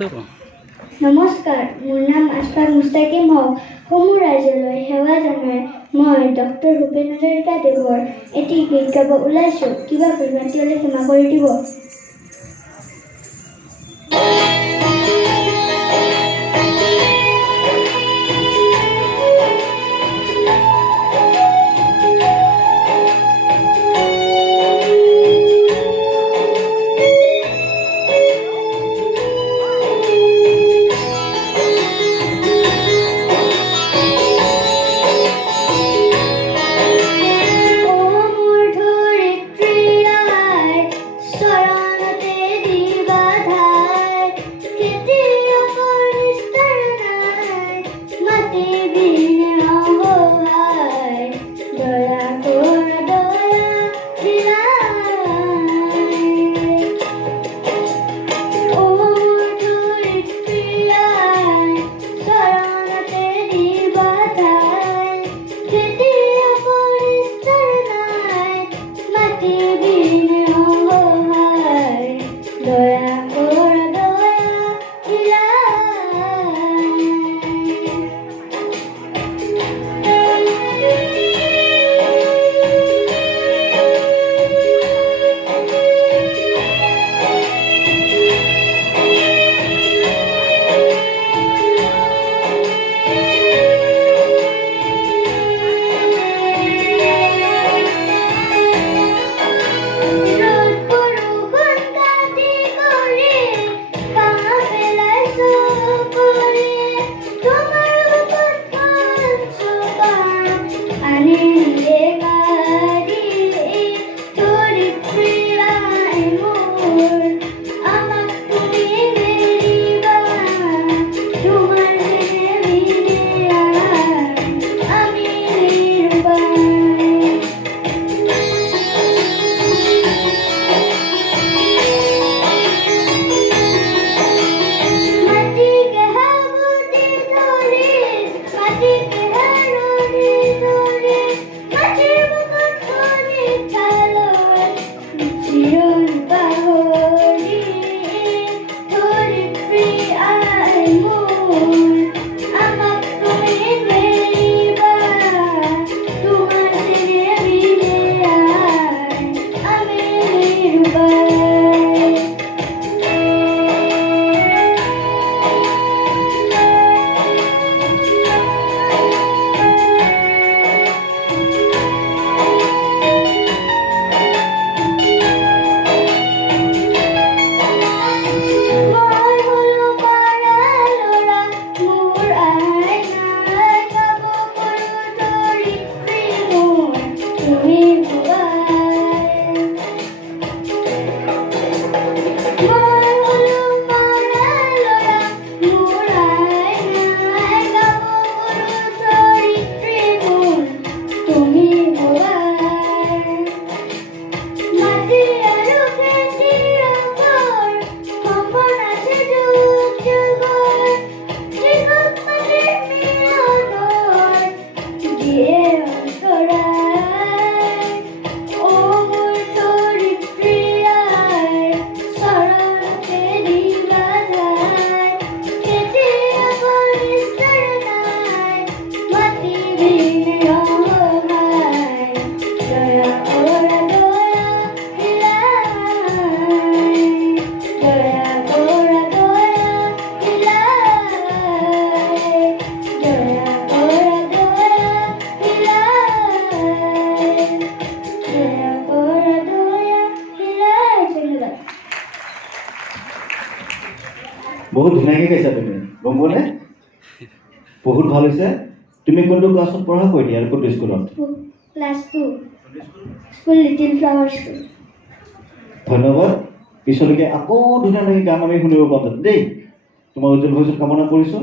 নমস্কাৰ, মোৰ নাম আশফাক মুস্তাকিম হক। সমূহ ৰাজ্যলৈ সেৱা জনাই মই ডক্টৰ ভূপেন হাজৰিকা দেৱৰ এটি গীত গাব ওলাইছোঁ। কিবা বিভ্ৰান্তি হ'লে ক্ষমা কৰি দিব। বহুত ধুনীয়াকৈ গাইছা তুমি, গম পোৱানে? বহুত ভাল হৈছে। তুমি কোনটো ক্লাছত পঢ়া কৈ দিয়া আৰু কোনটো স্কুলত? Class 2 school little flower school. ধন্যবাদ। পিছলৈকে আকৌ ধুনীয়া গান আমি শুনিব পাম দেই। তোমাৰ উজ্জ্বল ভৱিষ্যত কামনা কৰিছোঁ।